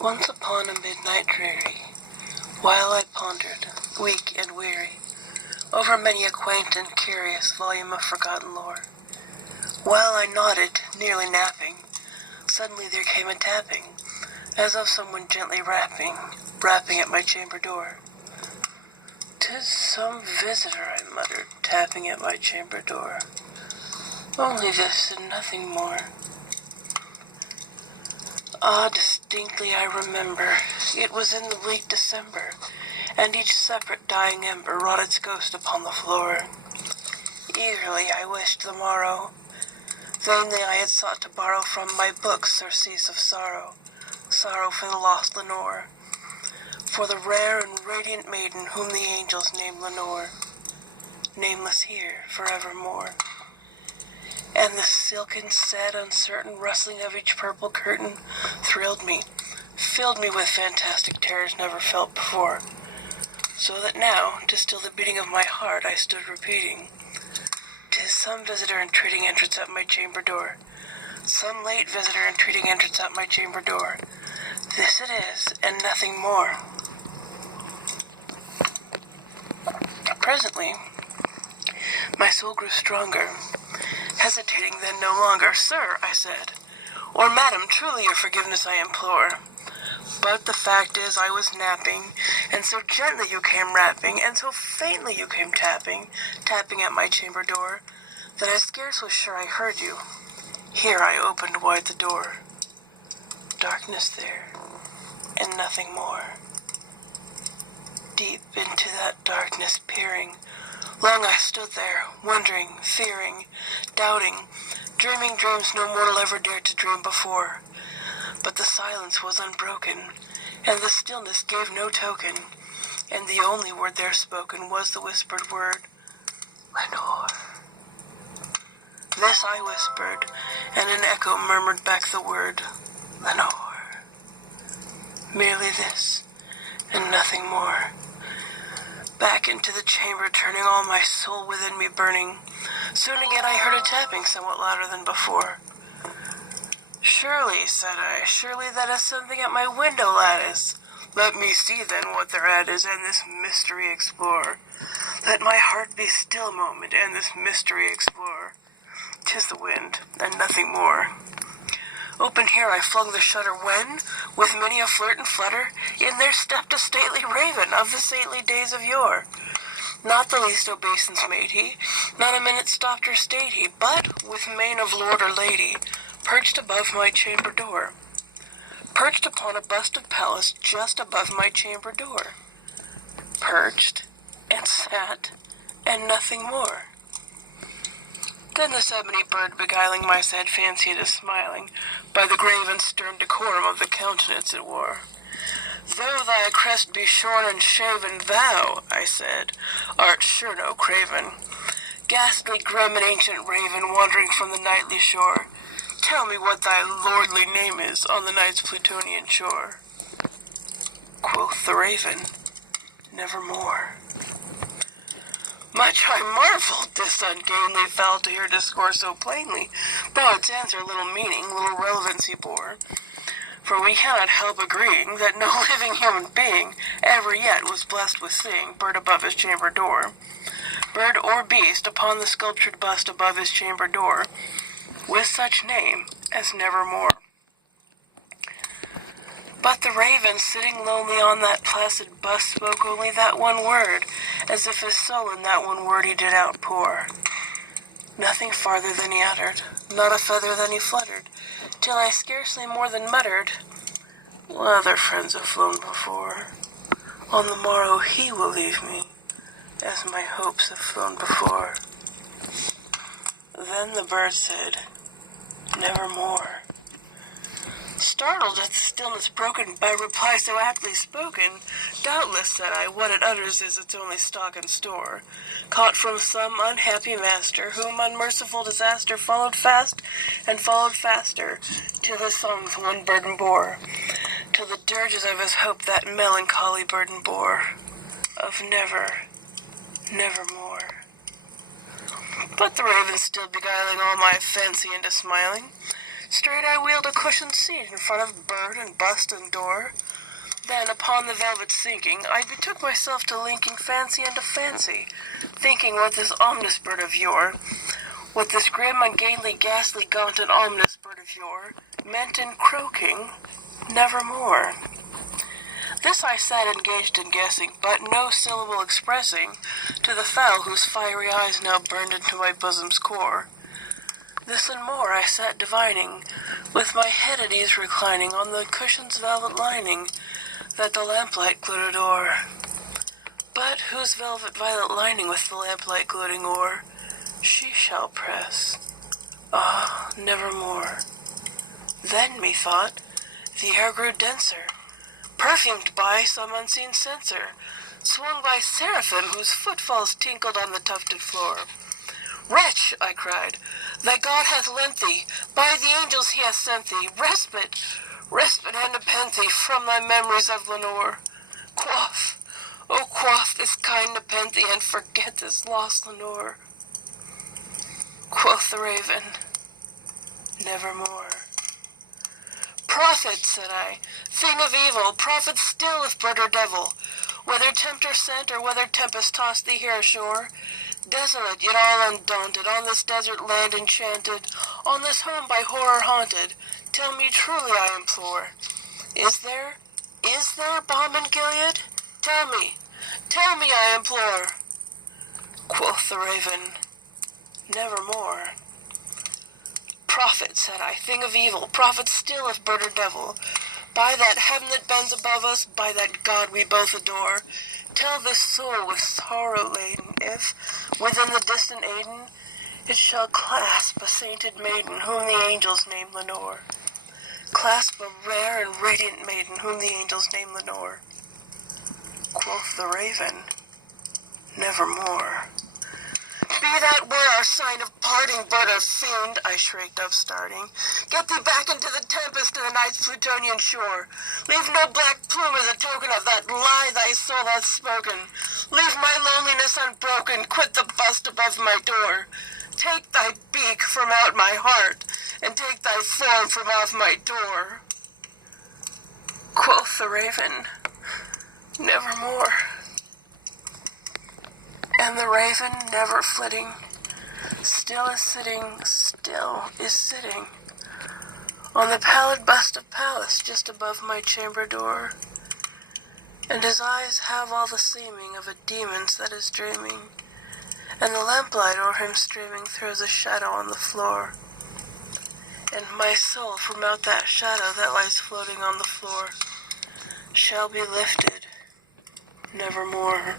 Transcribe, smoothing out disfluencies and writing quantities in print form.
Once upon a midnight dreary, while I pondered, weak and weary, over many a quaint and curious volume of forgotten lore, while I nodded, nearly napping, suddenly there came a tapping, as of someone gently rapping at my chamber door. "'Tis some visitor," I muttered, tapping at my chamber door. "Only this and nothing more." Ah, distinctly I remember, it was in the bleak December, and each separate dying ember wrought its ghost upon the floor. Eagerly I wished the morrow. Vainly I had sought to borrow from my books surcease of sorrow, sorrow for the lost Lenore, for the rare and radiant maiden whom the angels name Lenore, nameless here forevermore. And the silken, sad, uncertain rustling of each purple curtain thrilled me, filled me with fantastic terrors never felt before, so that now, to still the beating of my heart, I stood repeating, "'Tis some visitor entreating entrance at my chamber door, some late visitor entreating entrance at my chamber door. This it is, and nothing more." Presently, my soul grew stronger. Hesitating then no longer, "Sir," I said, "or Madam, truly your forgiveness I implore. But the fact is I was napping, and so gently you came rapping, and so faintly you came tapping at my chamber door, that I scarce was sure I heard you." Here I opened wide the door. Darkness there, and nothing more. Deep into that darkness peering, long I stood there, wondering, fearing, doubting, dreaming dreams no mortal ever dared to dream before. But the silence was unbroken, and the stillness gave no token, and the only word there spoken was the whispered word, "Lenore." This I whispered, and an echo murmured back the word, "Lenore." Merely this, and nothing more. Back into the chamber turning, all my soul within me burning. Soon again I heard a tapping somewhat louder than before. "Surely," said I, "surely that is something at my window lattice. Let me see then what thereat is, and this mystery explore. Let my heart be still a moment, and this mystery explore. 'Tis the wind, and nothing more." Open here I flung the shutter, when, with many a flirt and flutter, in there stepped a stately raven of the stately days of yore. Not the least obeisance made he, not a minute stopped or stayed he, but, with mane of lord or lady, perched above my chamber door. Perched upon a bust of Pallas just above my chamber door. Perched, and sat, and nothing more. Then this ebony bird, beguiling my sad fancy into smiling, by the grave and stern decorum of the countenance it wore. "Though thy crest be shorn and shaven, thou," I said, "art sure no craven. Ghastly, grim, and ancient raven, wandering from the nightly shore, tell me what thy lordly name is on the night's Plutonian shore." Quoth the raven, "Nevermore." Much I marveled this ungainly fowl to hear discourse so plainly, though its answer little meaning, little relevancy bore. For we cannot help agreeing that no living human being ever yet was blessed with seeing bird above his chamber door, bird or beast upon the sculptured bust above his chamber door, with such name as Nevermore. But the raven, sitting lonely on that placid bust, spoke only that one word, as if his soul in that one word he did outpour. Nothing farther than he uttered, not a feather than he fluttered, till I scarcely more than muttered, "Other friends have flown before. On the morrow he will leave me, as my hopes have flown before." Then the bird said, "Nevermore." Startled at the stillness broken by reply so aptly spoken, "Doubtless," said I, "what it utters is its only stock and store, caught from some unhappy master, whom unmerciful disaster followed fast and followed faster, till his songs one burden bore, till the dirges of his hope that melancholy burden bore, of never, nevermore." But the raven, still beguiling all my fancy into smiling, Straight I wheeled a cushioned seat in front of bird and bust and door. Then, upon the velvet sinking, I betook myself to linking fancy unto fancy, thinking what this omnis bird of yore, what this grim, ungainly, ghastly, gaunt, and ominous bird of yore, meant in croaking, nevermore. This I sat engaged in guessing, but no syllable expressing, to the fowl whose fiery eyes now burned into my bosom's core. This and more I sat divining, with my head at ease reclining on the cushion's velvet lining, that the lamplight glittered o'er. But whose velvet violet lining with the lamplight gloating o'er, she shall press, ah, nevermore. Then, methought, the air grew denser, perfumed by some unseen censer, swung by seraphim whose footfalls tinkled on the tufted floor. Wretch, I cried, thy God hath lent thee, by the angels he hath sent thee, respite and nepenthe from thy memories of Lenore. Quaff, oh quaff this kind nepenthe, and forget this lost Lenore. Quoth the raven, nevermore. Prophet, said I, thing of evil, prophet still if bird or devil, whether tempter sent or whether tempest tossed thee here ashore, desolate yet all undaunted, on this desert land enchanted, on this home by horror haunted, tell me truly, I implore, is there balm in Gilead? Tell me, I implore. Quoth the raven, nevermore. Prophet, said I, thing of evil, prophet still if bird or devil, by that heaven that bends above us, by that God we both adore, tell this soul with sorrow laden, if, within the distant Aden, it shall clasp a sainted maiden, whom the angels name Lenore. Clasp a rare and radiant maiden, whom the angels name Lenore. Quoth the raven, nevermore. Be that word our sign of parting, bird or fiend, I shrieked upstarting. Get thee back into the tempest to the night's Plutonian shore. Leave no black plume as a token of that lie thy soul hath spoken. Leave my loneliness unbroken, quit the bust above my door. Take thy beak from out my heart, and take thy form from off my door. Quoth the raven, nevermore. And the raven, never flitting, still is sitting on the pallid bust of Pallas just above my chamber door, and his eyes have all the seeming of a demon's that is dreaming, and the lamplight o'er him streaming throws a shadow on the floor, and my soul from out that shadow that lies floating on the floor shall be lifted nevermore.